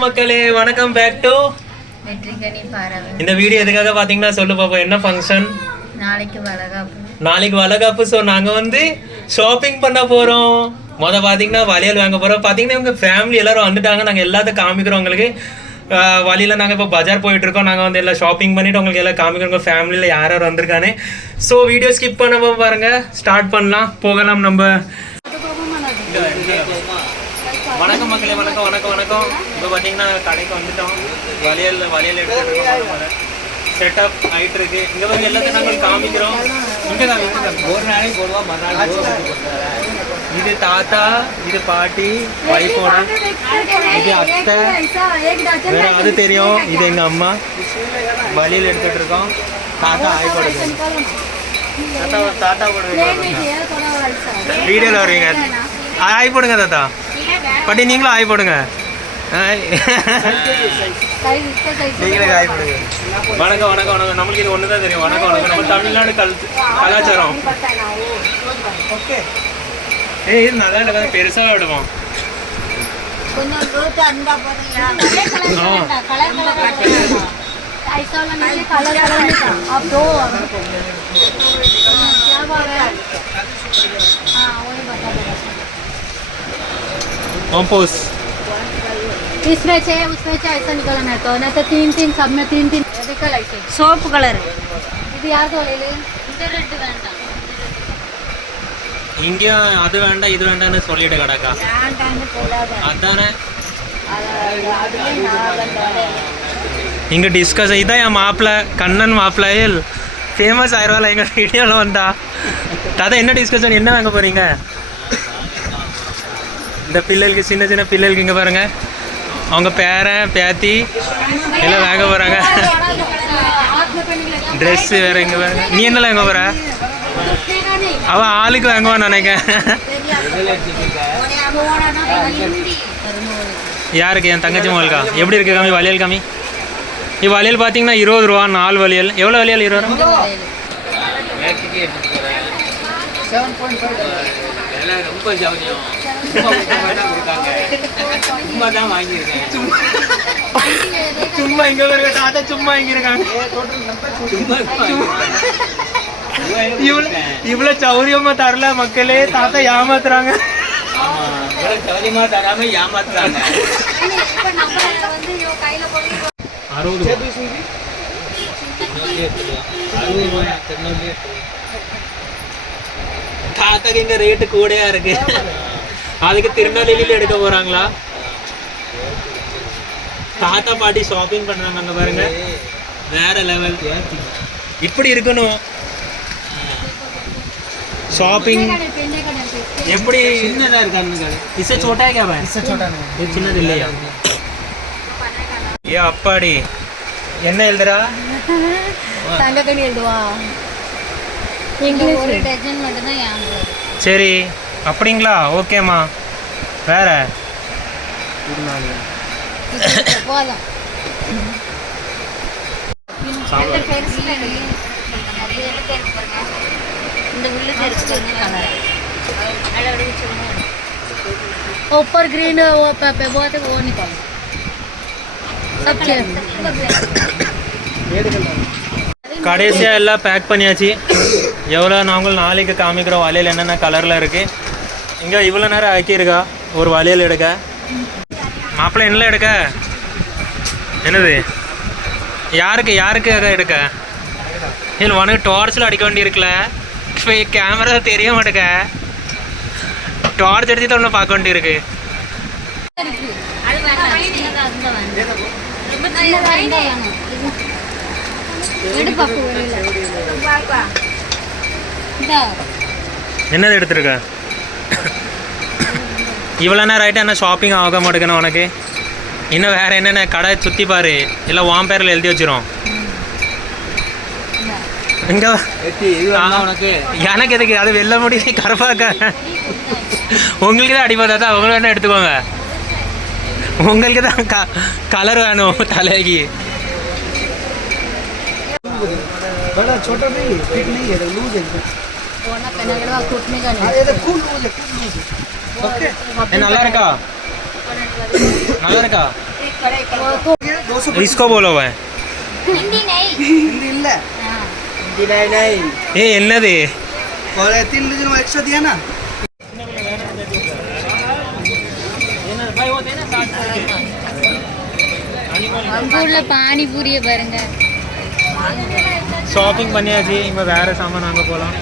மக்களே வணக்கம் back to இந்த வீடியோ எதுக்காக பாத்தீங்கன்னா சொல்லு பாப்போம். என்ன ஃபங்க்ஷன்? நாளைக்கு வளகாப்பு. ஸோ நாங்கள் வந்து ஷாப்பிங் பண்ண போகிறோம். பாத்தீங்கன்னா வளையல் வாங்க போகிறோம். பார்த்தீங்கன்னா இவங்க ஃபேமிலி எல்லாரும் வந்துட்டாங்க. நாங்கள் எல்லாத்தையும் காமிக்கிறோம் உங்களுக்கு. வழியில் நாங்கள் இப்போ பஜார் போயிட்டுருக்கோம். நாங்கள் வந்து எல்லாம் ஷாப்பிங் பண்ணிவிட்டு உங்களுக்கு எல்லாம் காமிக்கிறோம் ஃபேமிலியில் யார் யார் வந்திருக்கானே. ஸோ வீடியோ ஸ்கிப் பண்ண பாருங்கள். ஸ்டார்ட் பண்ணலாம், போகலாம் நம்ம. வணக்கம் மக்களே, வணக்கம் வணக்கம் வணக்கம். இப்போ பார்த்தீங்கன்னா கடைக்கு வந்துட்டோம். வளையல் எடுத்துகிட்டு செட்டப் ஆகிட்டு இருக்கு. இங்கே வந்து எல்லாத்தையும் நாங்கள் காமிக்கிறோம். இங்கே ஒரு நாளைக்கு போடுவோம், மறுநாள் இது தாத்தா, இது பாட்டி, வைஃபோட, இது அத்தை, வேற அது தெரியும். இது எங்கள் அம்மா. வளையல் எடுத்துகிட்டு இருக்கோம். தாத்தா ஆய் போடுங்க. தாத்தா போடுங்க. வீடியோவில் வருவீங்க. ஆய் போடுங்க தாத்தா. பாட்டி நீங்களும் ஆய் போடுங்க. நீங்களே ஆய் போடுங்க. வணக்கம் வணக்கம் வணக்கம். நம்மளுக்கு இது ஒன்று தான் தெரியும். வணக்கம் வணக்கம். நம்ம தமிழ்நாடு கலாச்சாரம். ஓகே. இது நல்லா இல்லை, பெருசாக விடுவோம். कंपोस्ट इसमें चाहिए उसमें चाहिए ऐसा निकलना है तो नहीं तो तीन सब में तीन निकल ऐसे सोप कलर இது யார் தோலையில இந்த ரெட் வேண்டாம் இங்க அது வேண்டாம் இது வேண்டாம்னு சொல்லிட்டு கடக்கா அதானே இங்க டிஸ்கஸ் இதான் என் மாப்பிள்ள கண்ணன் மாப்பிள்ளையில் ஃபேமஸ் ஆயிரவாள் எங்கள் வீடியோவில் வந்தா. தாத்தா என்ன டிஸ்கஷன், என்ன வாங்க போகிறீங்க? இந்த பிள்ளைகளுக்கு சின்ன சின்ன பிள்ளைகளுக்கு இங்கே பாருங்க, அவங்க பேரன் பேத்தி எல்லாம் வாங்க போகிறாங்க. ட்ரெஸ்ஸு வேறு இங்கே பாருங்க. நீ என்னெல்லாம் வாங்க போகிற? அவன் ஆளுக்கு வாங்குவான்னு நினைக்கிறேன். யாருக்கு? என் தங்கச்சி மகளுக்கா? எப்படி இருக்குது காமி வளையல் காமி? வளையல் பார்த்தீங்கன்னா 20 ரூபா 4 வளையல். எவ்வளோ வளையல்? 20 ரூபா. ரொம்ப ஜவுரியம். சும்மா இங்க வருங்க தாத்தா, சும்மா இங்க இருக்காங்க. இவ்வளவு சௌரியமா தரல மக்களே, தாத்தா ஏமாத்துறாங்க. சௌரியமா தராம ஏமாத்துறாங்க. 60 தாத்தாக்கு இங்க ரேட்டு கூடயா இருக்கு. அதுக்கு திருநெல்வேலியில எடுக்க போறாங்களா? தாத்தா பாட்டி ஷாப்பிங் பண்றாங்க. அங்க பாருங்க, வேற லெவல். இப்படி இருக்கணும் ஷாப்பிங். எப்படி சின்னதா இருக்காங்க? இசை சோட்டா क्या भाई? इससे छोटा नहीं, ये சின்னது இல்லையா? ஏ அப்பாடி, என்ன எழுதுறா? தங்கக்கணி எழுதுவா. இங்கிலீஷ் ஒரு டஜன் மட்டும் தான் யாங்க. சரி அப்படிங்களா? ஓகேம்மா. வேற போதும். இந்த உள்ளுக்கு இருக்கு கலர். ऊपर ग्रीन वो पे बहुत है वो निकालो सब கடைசியாக எல்லாம் பேக் பண்ணியாச்சு. எவ்வளோ நாங்கள் நாளைக்கு காமிக்கிறோம். வளையல் என்னென்ன கலரில் இருக்குது. இங்கே இவ்வளோ நேரம் ஆக்கியிருக்கா ஒரு வளையல் எடுக்க. மாப்பிள்ளை என்ன எடுக்க? என்னது? யாருக்கு எடுக்க? இல்லை உனக்கு டார்ச்சில் அடிக்க வேண்டி இருக்குல்ல, கேமரா தெரிய மாட்டேங்க. டார்ச் எடுத்து ஒன்று பார்க்க வேண்டி இருக்கு. என்னது எடுத்துருக்க? இவ்வளோ நேரம் ஆகிட்டு என்ன ஷாப்பிங் ஆக மாட்டேங்கண்ணா உனக்கு? இன்னும் வேறு என்னென்ன கடை சுற்றி பாரு, இல்லை உன் பேரில் எழுதி வச்சிரும். இங்கே உனக்கு எனக்கு எதுக்கு? அது வெள்ள முடியும் கரப்பாக்க. உங்களுக்கு தான் அடிப்பதா, அவங்களுக்கு வேணா எடுத்துக்கோங்க. உங்களுக்கு தான் கலர் வேணும் தலைக்கு. बड़ा छोटा नहीं, फिट नहीं है, लूज है। போனா கனகடவா கூட்னேगा नहीं। ये फुल लूज है, फुल लूज है। ओके, நல்லா இருக்கா? நல்லா இருக்கா? इसको बोलो भाई हिंदी नहीं हिंदी இல்ல हाँ। ஏ என்னது और 3 डजन वो एक्स्ट्रा दिया ना நம்ம ஊர்ல பானிபூரியை பாருங்க ஷாப்பிங் பண்ணியாச்சு இப்போ வேற சாமான் வாங்க போகலாம்